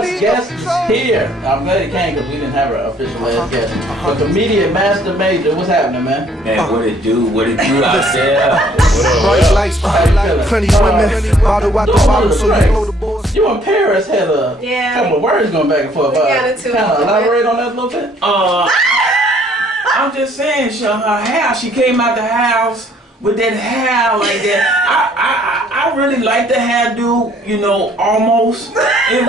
last guest is here. I'm glad he came because we didn't have our official last guest. But comedian Master Major, what's happening, man? Man, what it do? What it do out there? Bright lights, plenty of women, bottle out the bottle, so you know the boys. You and Paris had a couple of words going back and forth. Kind of elaborate on that a little bit? I'm just saying, her hair, she came out the house with that hair like that. I really like the hairdo, you know, almost. It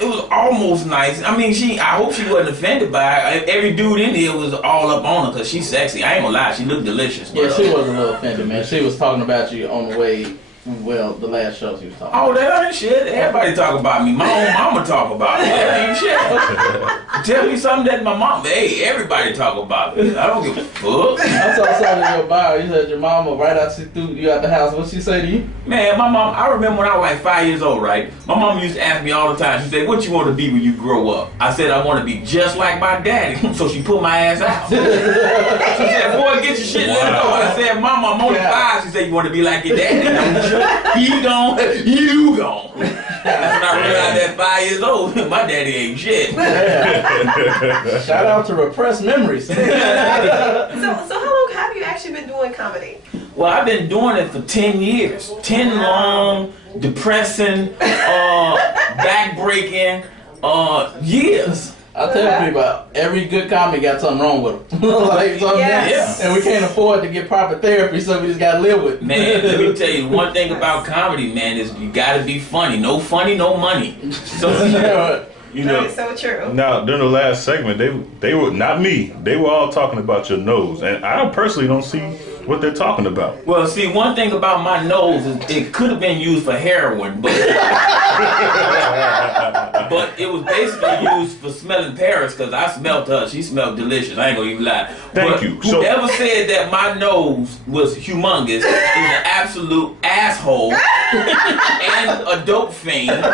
was almost nice. I mean, I hope she wasn't offended by it. Every dude in here was all up on her because she's sexy. I ain't gonna lie, she looked delicious. Yeah, she was a little offended, man. She was talking about you on the way. Well, the last show she was talking about. Oh, that ain't shit. Everybody talk about me. My own mama talk about me. That ain't shit. Tell me something that my mom, hey, everybody talk about me. I don't give a fuck. I saw something in your bio. You said your mama right out she threw you out the house. What she say to you? Man, my mom, I remember when I was like 5 years old, right? My mom used to ask me all the time. She said, what you want to be when you grow up? I said, I want to be just like my daddy. So she put my ass out. She said, boy, get your shit let go. I said, Mama, I'm only 5. She said, you want to be like your daddy? He gone, you gone. That's when I realized at 5 years old, my daddy ain't shit. Shout out to repressed memories. So how long have you actually been doing comedy? Well, I've been doing it for 10 years. 10 long, depressing, back-breaking years. I tell people, every good comic got something wrong with them. And we can't afford to get proper therapy, so we just gotta live with it. Man, let me tell you, one thing about comedy, man, is you gotta be funny. No funny, no money. So, you know, that is so true. Now, during the last segment, they were, not me, they were all talking about your nose. And I personally don't see what they're talking about. Well, see, one thing about my nose is it could have been used for heroin, but but it was basically used for smelling Paris because I smelled her. She smelled delicious. I ain't gonna even lie. Thank you. Whoever said that my nose was humongous is an absolute asshole and a dope fiend.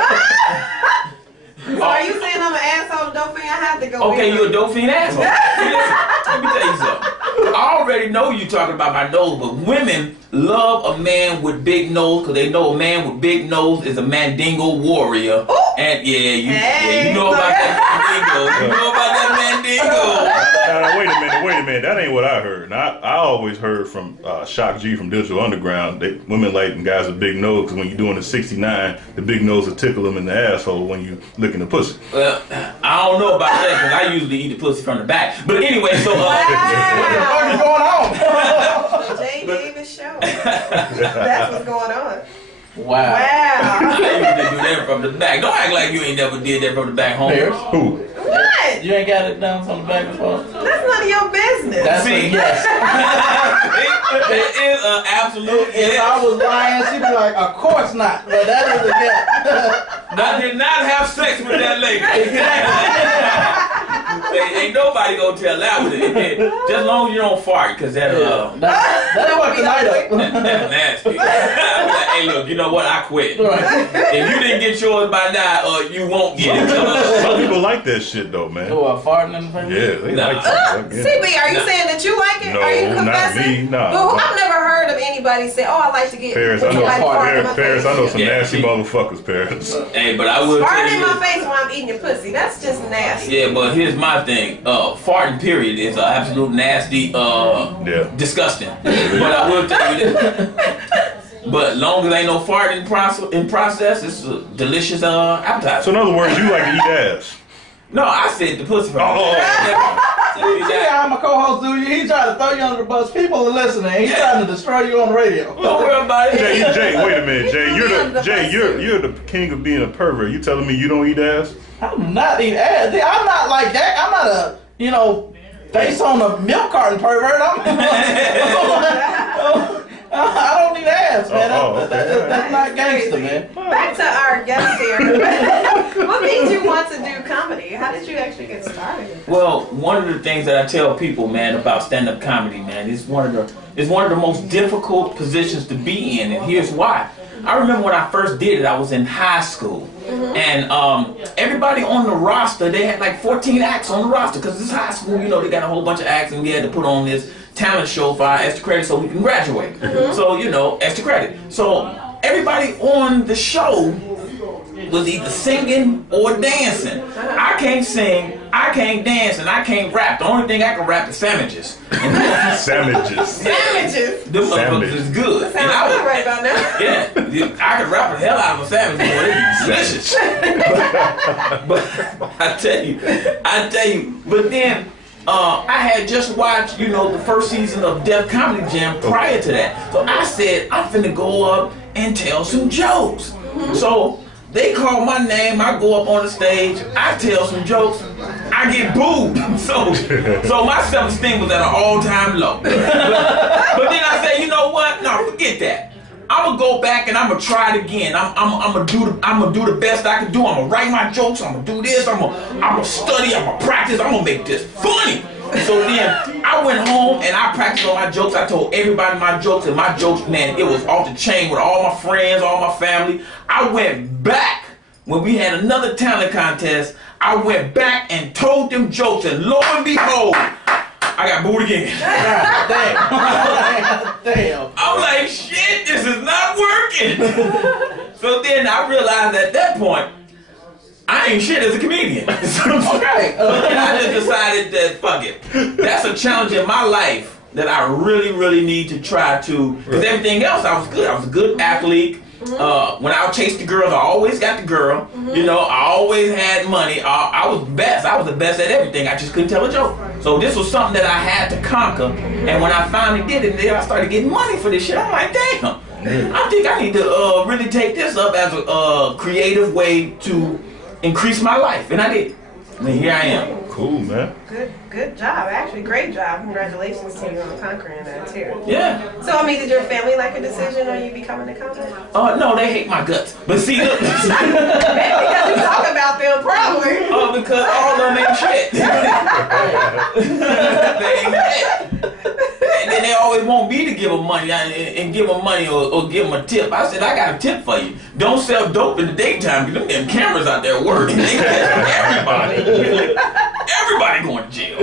So are you saying I'm an asshole dope fiend? I have to go. Okay, you a dope fiend asshole. Let me tell you something. I already know you talking about my nose, but women love a man with big nose because they know a man with big nose is a Mandingo warrior. Ooh. And you know about that Mandingo. You know about that Mandingo. Wait a minute. That ain't what I heard. Now, I always heard from Shock G from Digital Underground that women like guys with big nose because when you're doing the 69, the big nose will tickle them in the asshole when you licking the pussy. Well, I don't know about that because I usually eat the pussy from the back. But anyway, so what the fuck is going on? Jay Davis show. That's what's going on. Wow. I usually do that from the back. Don't act like you ain't never did that from the back home. Who? What? You ain't got it done from the back before? That's none of your business. That's See, a yes. It is an absolute If yes. I was lying, she'd be like, of course not. But that is a yes. I did not have sex with that lady. Ain't nobody gonna tell that one. Just as long as you don't fart, cause that's what the night up. That's nasty. I'm like, hey, look, you know what? I quit. Right. If you didn't get yours by now, you won't get it. Some people like that shit though, man. Oh, farting in the face? Yeah, they like that. CB, are you saying that you like it? No, are you not confessing? me. Nah. Well, I've never heard of anybody say, "Oh, I like to get Paris, I know, Paris, I know some Yeah, nasty see. motherfuckers, Paris. Hey, but I will tell farting you in my this. face while I'm eating your pussy. That's just nasty. Yeah, but here's my thing. Farting period is an absolute nasty, disgusting. But I will tell you this. But long as ain't no fart in process, it's a delicious appetizer. So in other words, you like to eat ass. No, I said the pussy fry. See how my co-host do you? He trying to throw you under the bus. People are listening. He's trying to destroy you on the radio. Don't worry about it. Jay, wait a minute, Jay. You're the king of being a pervert. You telling me you don't eat ass? I do not eat ass. I'm not like that. I'm not a face on a milk carton pervert. I don't need ass, man. That's not gangster, man. Back to our guest here. What made you want to do comedy? How did you actually get started? Well, one of the things that I tell people, man, about stand-up comedy, man, is one of the most difficult positions to be in, and here's why. I remember when I first did it, I was in high school, and everybody on the roster, they had like 14 acts on the roster, because it's high school, they got a whole bunch of acts, and we had to put on this talent show for our extra credit so we can graduate. So, extra credit. So everybody on the show was either singing or dancing. I can't sing, I can't dance, and I can't rap. The only thing I can rap is sandwiches. Sandwiches. Sandwiches. Them motherfuckers is good. Sounds good right about now. Yeah, I could rap the hell out of a sandwich, boy. It'd be delicious. but I tell you. But then I had just watched, the first season of Def Comedy Jam prior to that. So I said, I'm finna go up and tell some jokes. So they call my name, I go up on the stage, I tell some jokes, I get booed. So my self-esteem was at an all-time low. But then I said, you know what? No, forget that. I'm gonna go back and I'm gonna try it again. I'm gonna do the best I can do. I'm gonna write my jokes. I'm gonna do this. I'm gonna study. I'm gonna practice. I'm gonna make this funny. So then I went home and I practiced all my jokes. I told everybody my jokes, and my jokes, man, it was off the chain with all my friends, all my family. I went back when we had another talent contest. I went back and told them jokes, and lo and behold, I got booed again. Damn. I'm like, shit, this is not working. So then I realized at that point, I ain't shit as a comedian. Okay. So then I just decided that, fuck it. That's a challenge in my life that I really, really need to try to, because everything else, I was good. I was a good athlete. When I chased the girls, I always got the girl. I always had money. I was best. I was the best at everything. I just couldn't tell a joke. So this was something that I had to conquer. And when I finally did it, then I started getting money for this shit. I'm like, damn. I think I need to really take this up as a creative way to increase my life. And I did. And here I am. Cool, man. Good job. Actually, great job. Congratulations to you on conquering that too. Yeah. So, did your family like a decision on you becoming a comic? No, they hate my guts. But see, look. Because you talk about them, probably. Because all of them ain't shit. They ain't shit. And then they always want me to give them money and give them money or give them a tip. I said, I got a tip for you. Don't sell dope in the daytime because them cameras out there working. They catch everybody. Everybody going to jail.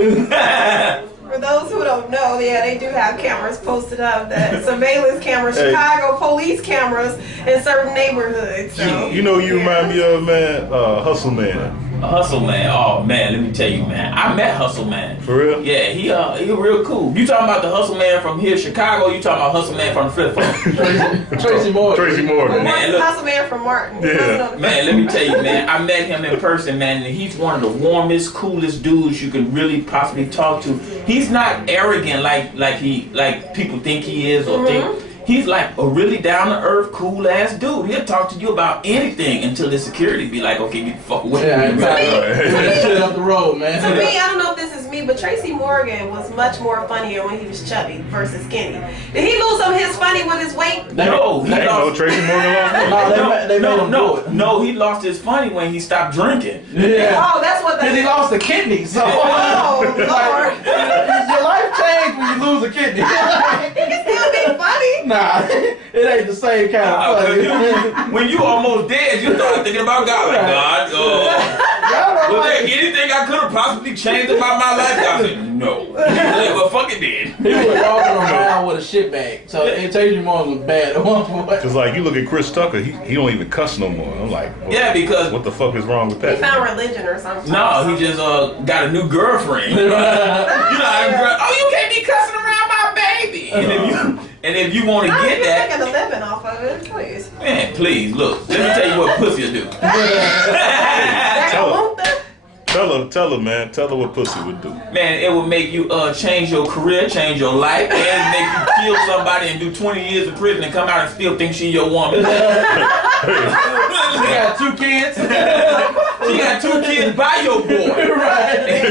For those who don't know, they do have cameras posted up, that surveillance cameras, Chicago police cameras in certain neighborhoods. So, you remind me of, man, Hustle Man. Hustle Man, oh man, let me tell you, man. I met Hustle Man. For real? Yeah, he real cool. You talking about the Hustle Man from here, Chicago? You talking about Hustle Man from the flip phone? Tracy Morgan. Man, look, Hustle Man from Martin. Yeah. Man, let me tell you, man. I met him in person, man, and he's one of the warmest, coolest dudes you can really possibly talk to. He's not arrogant like people think he is or think. He's like a really down-to-earth, cool-ass dude. He'll talk to you about anything until the security be like, okay, get the fuck away. Yeah, exactly. That shit up the road, man. To me, I don't know if this is me, but Tracy Morgan was much more funnier when he was chubby versus skinny. Did he lose some of his funny with his weight? No, he lost. Tracy Morgan lost. No, he lost his funny when he stopped drinking. Yeah. Oh, that's what Because he lost a kidney. So Oh, Lord. your life changed when you lose a kidney. He can still be funny. Nah, it ain't the same kind of funny. When you almost dead, you start thinking about God. Like, God, was there anything I could have possibly changed about my life? I said, no. Well, fuck it did. He was walking around with a shit bag. So it Tracy Morgan was bad at one point. Just like you look at Chris Tucker, he don't even cuss no more. I'm like, because what the fuck is wrong with that? He found religion or something. No, he just got a new girlfriend. You can't be cussing around my baby. And if you want to get that, making a living off of it, please. Man, please look. Let me tell you what pussy will do. Tell her, man. Tell her what pussy would do. Man, it will make you change your career, change your life, and make you kill somebody and do 20 years in prison and come out and still think she your woman. She got 2 kids. She got 2 kids by your boy. Right.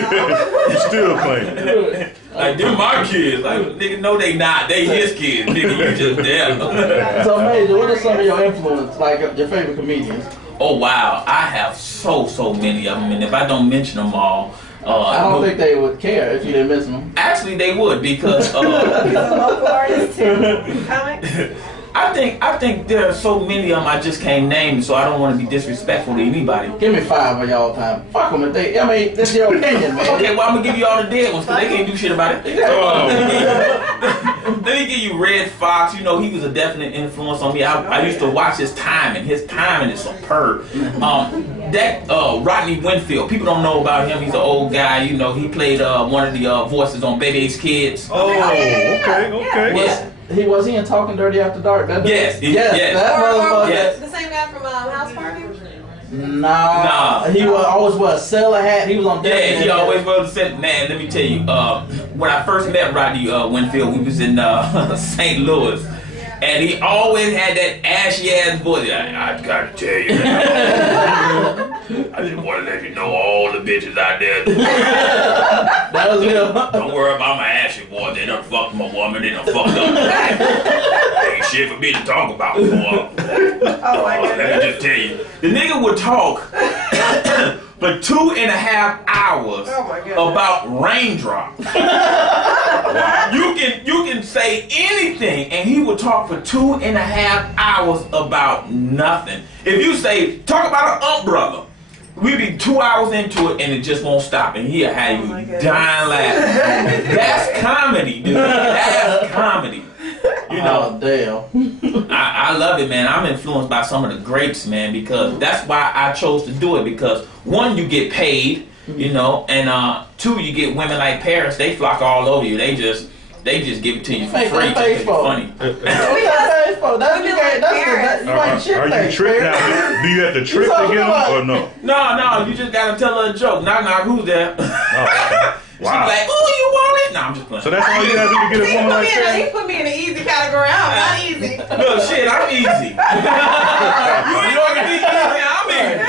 You still claiming. Like, they're my kids. Like, nigga, no, they not. They his kids. Nigga, you just there. So, Major, what are some of your influences, like your favorite comedians? Oh, wow. I have so many of them. And if I don't mention them all, I don't think they would care if you didn't mention them. Actually, they would because... He's a local artist, too. Comic? I think there are so many of them I just can't name, so I don't want to be disrespectful to anybody. Give me 5 of y'all time. Fuck them if they. I mean, that's your opinion, man. Okay, well I'm gonna give you all the dead ones because they can't do shit about it. Let me give you Red Fox. You know, he was a definite influence on me. I used to watch his timing. His timing is superb. Rodney Winfield. People don't know about him. He's an old guy. You know, he played one of the voices on Baby's Kids. Oh, okay. Yes. He was in Talking Dirty After Dark. Yes. That motherfucker. Yes. The same guy from House Party? Nah. He always wore a sailor hat. He was on. Yeah, he always wore the set. Man, let me tell you. When I first met Rodney Winfield, we was in St. Louis. And he always had that ashy ass voice. I gotta tell you, I just want to let you know all the bitches out there. That was him. Don't worry about my ashy boy. They done fucked my woman. They done fucked up. Ain't shit for me to talk about, boy. Oh my goodness. Let me just tell you, the nigga would talk for 2.5 hours about raindrops. You can say anything, and he would talk for 2.5 hours about nothing. If you say talk about an umbrella, we'd be 2 hours into it, and it just won't stop, and he'll have you dying laughing. That's comedy, dude. That's comedy. You know, oh, damn. I love it, man. I'm influenced by some of the greats, man, because that's why I chose to do it. Because one, you get paid, you know, and two, you get women like Paris. They flock all over you. They just give it to you for free. It's funny. Are you tricked now? Do you have to trick to get them or no? No. You just gotta tell her a joke. Knock, who's there? Oh, okay. Wow. She be like, "Oh, you want it?" No, I'm just playing. So that's all you gotta do to get a woman like that? He put me in the easy category. I'm not easy. No shit, I'm easy. You don't get easy, I'm easy.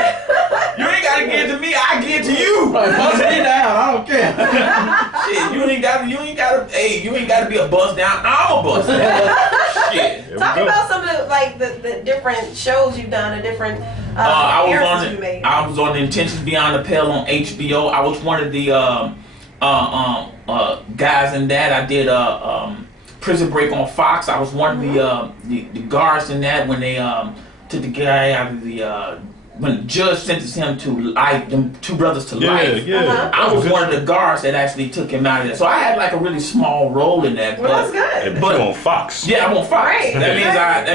You ain't gotta give it to me, I give it to you. Bust me down, I don't care. Shit, you ain't gotta be a bust down. I'm a bust down. Shit. Talk about some of the different shows you've done, the different I appearances you made. was on Intentions Beyond the Pale on HBO. I was one of the guys in that. I did Prison Break on Fox. I was one of the guards in that when they took the guy out of the when the judge sentenced him to life, them two brothers to life. Yeah. I was one of the guards that actually took him out of there. So I had like a really small role in that. Well, that's good. But you're on Fox. Yeah, I'm on Fox. Right. That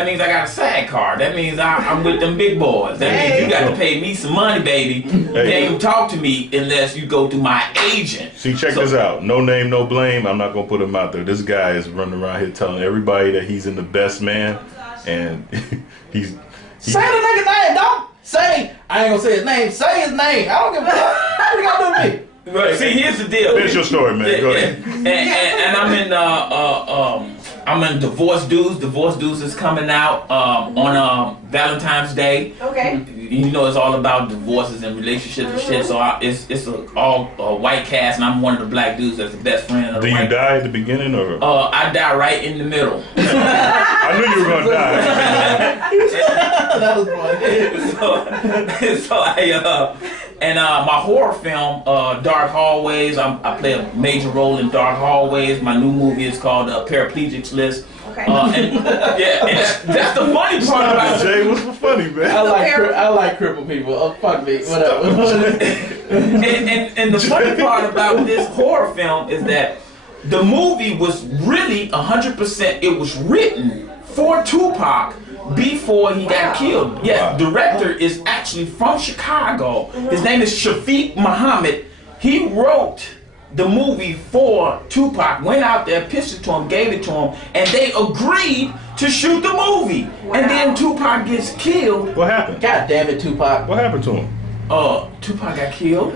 means I got a SAG card. That means I'm with them big boys. That means you got to pay me some money, baby. You can't even talk to me unless you go through my agent. See, check this out. No name, no blame. I'm not gonna put him out there. This guy is running around here telling everybody that he's in the best man, and he's Say the nigga name, dog. Say, I ain't gonna say his name. Say his name. I don't give a fuck. What you gotta do with me? Right. See, here's the deal. Finish your story, man. Go ahead. And I'm in Divorce Dudes. Divorce Dudes is coming out on Valentine's Day. Okay. You know, it's all about divorces and relationships and shit. So it's all white cast, and I'm one of the black dudes that's the best friend of the Do you white. die at the beginning or? I die right in the middle. I knew you were gonna die. That was funny. My horror film, Dark Hallways. I play a major role in Dark Hallways. My new movie is called Paraplegics List. Okay. And that's the funny part about it. Jay, what's so funny, man? I like crippled people. Oh, fuck me. Whatever. and the funny part about this horror film is that the movie was really 100%. It was written for Tupac before he got killed. Yes, director is actually from Chicago. His name is Shafiq Muhammad. He wrote the movie for Tupac, went out there, pitched it to him, gave it to him, and they agreed to shoot the movie. Wow. And then Tupac gets killed. What happened? God damn it, Tupac. What happened to him? Tupac got killed.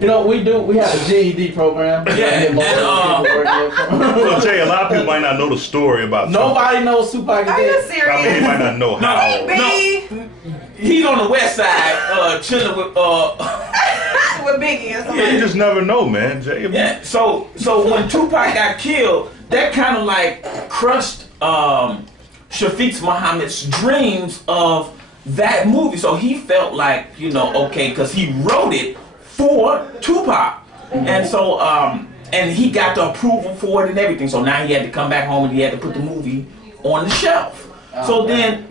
You know, we have a GED program. So Jay, a lot of people might not know the story about Nobody knows Tupac is Are you dead. serious? I mean, they might not know how. He's on the west side, chilling with with Biggie or something. You just never know, man. Jay, yeah. So when Tupac got killed, that kind of like crushed Shafiq Muhammad's dreams of that movie. So he felt like, okay, because he wrote it for Tupac, and so and he got the approval for it and everything. So now he had to come back home and he had to put the movie on the shelf. So then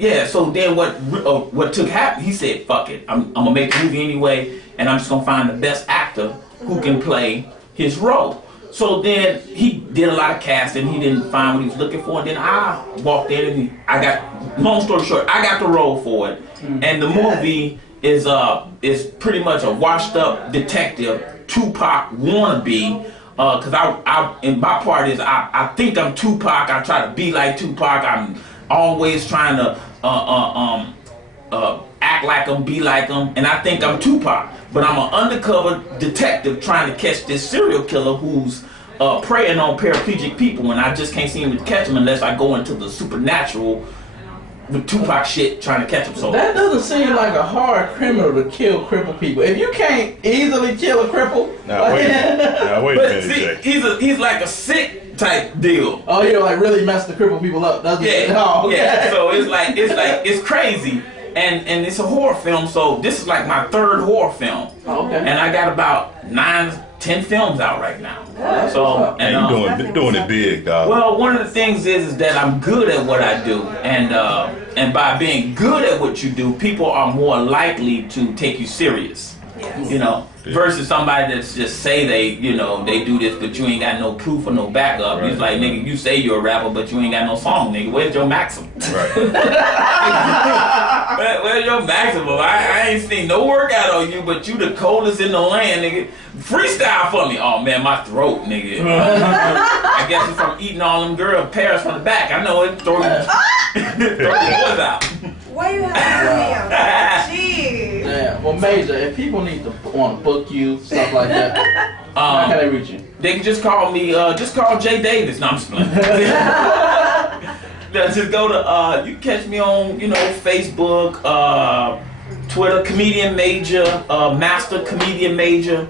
what took happen? He said, "Fuck it, I'm gonna make the movie anyway, and I'm just gonna find the best actor who can play his role." So then he did a lot of casting. He didn't find what he was looking for. And then I walked in and I got, long story short, I got the role for it. And the movie is pretty much a washed up detective, Tupac wannabe. Cause and my part is I think I'm Tupac. I try to be like Tupac. I'm always trying to act like him, be like him, and I think I'm Tupac. But I'm an undercover detective trying to catch this serial killer who's preying on paraplegic people, and I just can't seem to catch him unless I go into the supernatural with Tupac shit trying to catch him. So that doesn't seem like a hard criminal to kill crippled people. If you can't easily kill a cripple, wait a minute, see, Jay. he's like a sick type deal. Oh, you like really mess the crippled people up, doesn't it? Oh, okay. Yeah. So it's crazy. And it's a horror film, so this is like my third horror film. Oh, okay. And I got about 9-10 films out right now. So and you doing it big, dog. Well, one of the things is that I'm good at what I do, and by being good at what you do, people are more likely to take you serious. Yes. You know, versus somebody that's just say they do this, but you ain't got no proof or no backup. Right. It's like, nigga, you say you're a rapper, but you ain't got no song, nigga. Where's your maximum? Right. Where's your maximum? I ain't seen no workout on you, but you the coldest in the land, nigga. Freestyle for me. Oh man, my throat, nigga. I guess it's from eating all them girl pears from the back. I know it. Throw your voice out. Why you have me? Jeez. Yeah. Well, Major, if people want to book you, stuff like that, how can they reach you? They can just call me. Just call Jay Davis. No, I'm just playing. Just go to. You can catch me on Facebook, Twitter, Comedian Major, Master Comedian Major.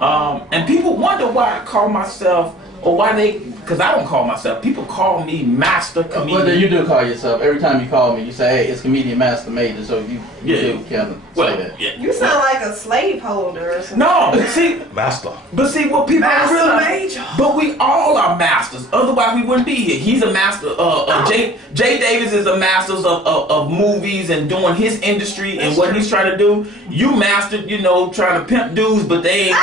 And people wonder why I call myself, or why because I don't call myself. People call me Master Comedian. Well, you do call yourself. Every time you call me, you say, "Hey, it's Comedian Master Major." So you do kind of say that. Yeah. You sound like a slave holder or something. No, see, Master. but see what people don't realize. Major. But we all are masters. Otherwise, we wouldn't be here. He's a master. Jay Davis is a master of movies and doing his industry and what he's trying to do. You mastered, trying to pimp dudes, but they ain't.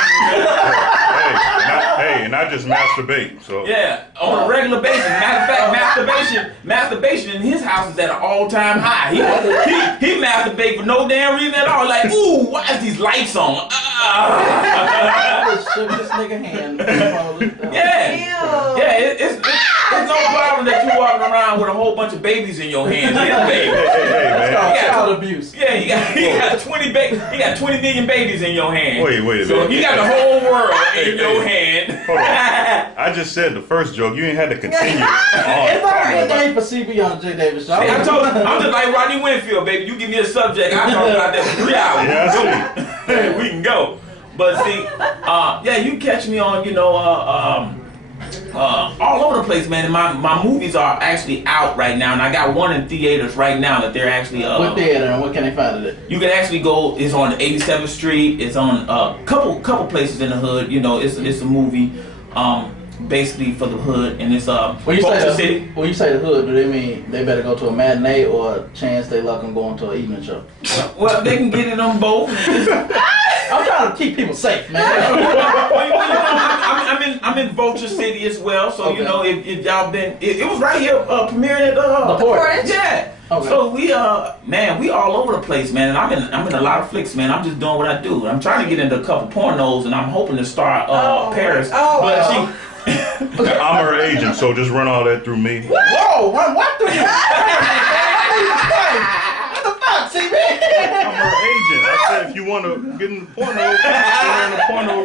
Hey, and I just masturbate. So Yeah, on a regular basis. Matter of fact, masturbation in his house is at an all-time high. He masturbate for no damn reason at all. Like, ooh, why is these lights on? Just shook this nigga hand. Yeah, it's no problem that you walking around with a whole bunch of babies in your hands. Hey, man. Child abuse. Yeah, he got 20 million babies in your hand. Wait a minute. So you got the whole world in your hand. Hold on. I just said the first joke. You ain't had to continue. It's all good game for CB on the Jay Davis show. I told you, I'm just like Rodney Winfield, baby. You give me a subject, I talk about that for 3 hours. Yeah, I see. We can go. But see, you catch me on, all over the place, man. And my movies are actually out right now, and I got one in theaters right now that they're actually. What theater and what can they find it at? You can actually go. It's on 87th Street. It's on a couple places in the hood. It's a movie, basically for the hood, and it's When you say the hood, do they mean they better go to a matinee or a chance they luck them going to an evening show? Well, they can get it on both. I'm trying to keep people safe, man. I'm in Vulture City as well, so Okay. if y'all been, it was right here premiering at The Port. Yeah. Okay. So we all over the place, man, and I'm in a lot of flicks, man. I'm just doing what I do. I'm trying to get into a couple pornos, and I'm hoping to star Paris. Oh, I'm her agent, so just run all that through me. Whoa! What the What the fuck, CB? I'm her agent. I said if you want to get in the porno,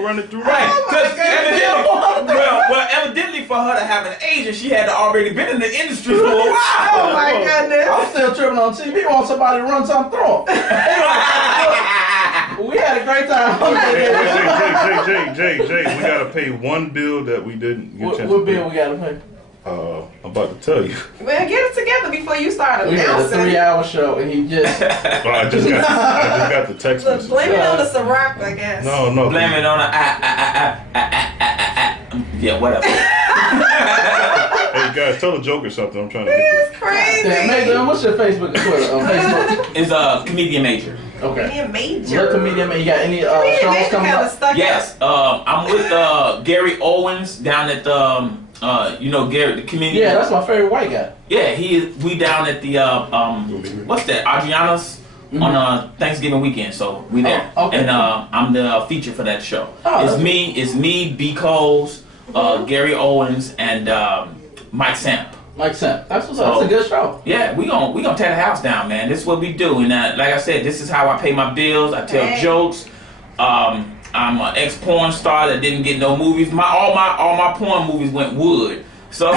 run it through me. Evidently for her to have an agent, she had to already been in the industry for a while. Oh my goodness. I'm still tripping on TV. Want somebody to run something through them. We had a great time. Jay, we gotta pay one bill that we didn't get a chance What to pay. bill we gotta pay? I'm about to tell you. Well, get it together before you start We had a announcing. 3-hour show and he just... I just got the text Look, message. blame it on the Ciroc, I guess. No. Blame it on a yeah, whatever. Hey, Hey guys, tell a joke or something. I'm trying to get this. It's crazy. Yeah, Major, what's your Facebook and Twitter? Facebook. It's Comedian Major. Okay. Comedian Major. What comedian Major? You got any Comedian shows Major coming kinda up? stuck Yes, I'm with Gary Owens down at the you know Gary the comedian. Yeah, that's my favorite white guy. Yeah, we down at the what's that? Adriana's on Thanksgiving weekend, so we there. Oh, okay. And I'm the feature for that show. Oh, It's me, B. Coles, Gary Owens, and Mike Samp. Mike Samp. That's what's up. That's a good show. Yeah, we gonna tear the house down, man. This is what we do, and like I said, this is how I pay my bills. I tell jokes. I'm an ex-porn star that didn't get no movies. All my porn movies went wood. So.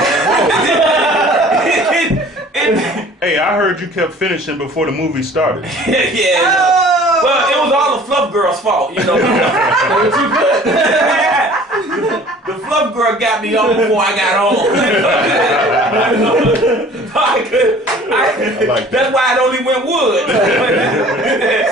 Hey, I heard you kept finishing before the movie started. Yeah. Oh. Well, it was all the Fluff Girl's fault, you know. They were too good. The Fluff Girl got me on before I got on. I like that. That's why it only went wood.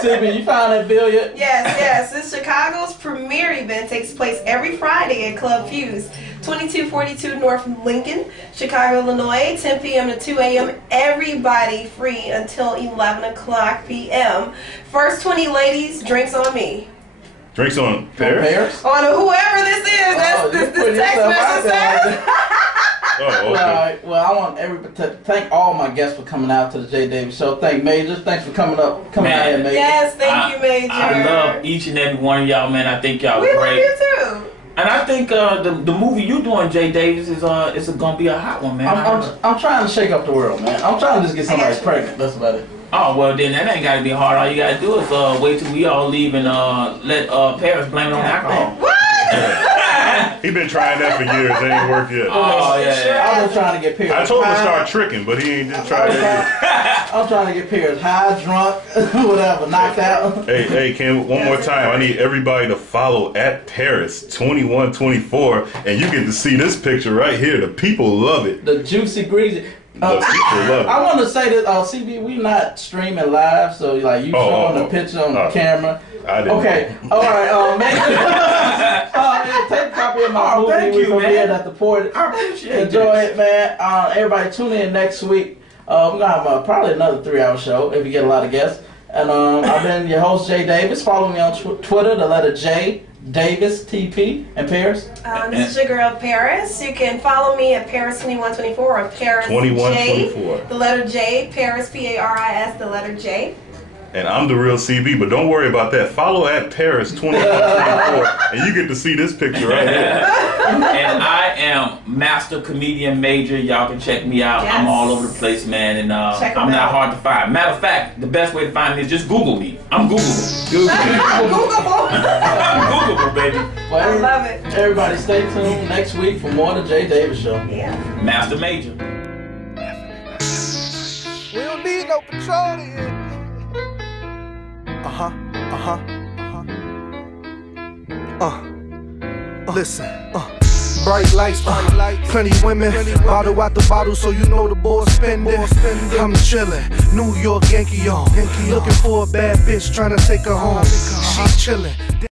CB, you found that bill yet? Yes. This Chicago's premier event takes place every Friday at Club Fuse, 2242 North Lincoln, Chicago, Illinois, 10 p.m. to 2 a.m. Everybody free until 11 o'clock p.m. First 20 ladies, drinks on me. Drinks on Paris? On whoever this is, this text message says. Oh, okay. Well, I want everybody to thank all my guests for coming out to the J. Davis Show. Thank Major. Thanks for coming out here, Major. Yes, thank you, Major. I love each and every one of y'all, man. I think y'all We great. love you too. And I think the movie you doing, Jay Davis, is gonna be a hot one, man. I'm trying to shake up the world, man. I'm trying to just get somebody pregnant. That's about it. Oh, well, then that ain't gotta be hard. All you gotta do is wait till we all leave and let Paris blame it on alcohol. What? He been trying that for years. It ain't worked yet. Oh, yeah. I've been trying to get Paris. I told him to high. start tricking, but he ain't just tried that I'm trying to get Paris high, drunk, whatever, knocked out. yet. Hey, Kim, one more time. I need everybody to follow at Paris2124, and you get to see this picture right here. The people love it. The juicy, greasy. The people love it. I want to say that, CB, we not streaming live, so like you showing the picture on the camera. I didn't Okay, all right, man. Take a copy of my movie. Thank We're you, gonna be man. at the port. I appreciate Enjoy it, man. Everybody tune in next week. We're gonna have probably another 3-hour show if we get a lot of guests. And I've been your host, Jay Davis. Follow me on Twitter, the letter J Davis TP and Paris. This is your girl Paris. You can follow me at Paris2124 or Paris 2124. J, the letter J, Paris Paris, the letter J. And I'm the real CB, but don't worry about that. Follow at Paris2124, and you get to see this picture right here. And I am Master Comedian Major. Y'all can check me out. Yes. I'm all over the place, man, and I'm not hard to find. Matter of fact, the best way to find me is just Google me. I'm Googleable. I'm Googleable. I'm Googleable, baby. Well, I love it. Everybody stay tuned next week for more of the Jay Davis Show. Yeah. Master Major. We don't need no patrol here. Listen, bright lights, plenty women, bottle out the bottle, so you know the boy spending. I'm chillin', New York Yankee on, looking for a bad bitch, trying to take her home. She chillin'.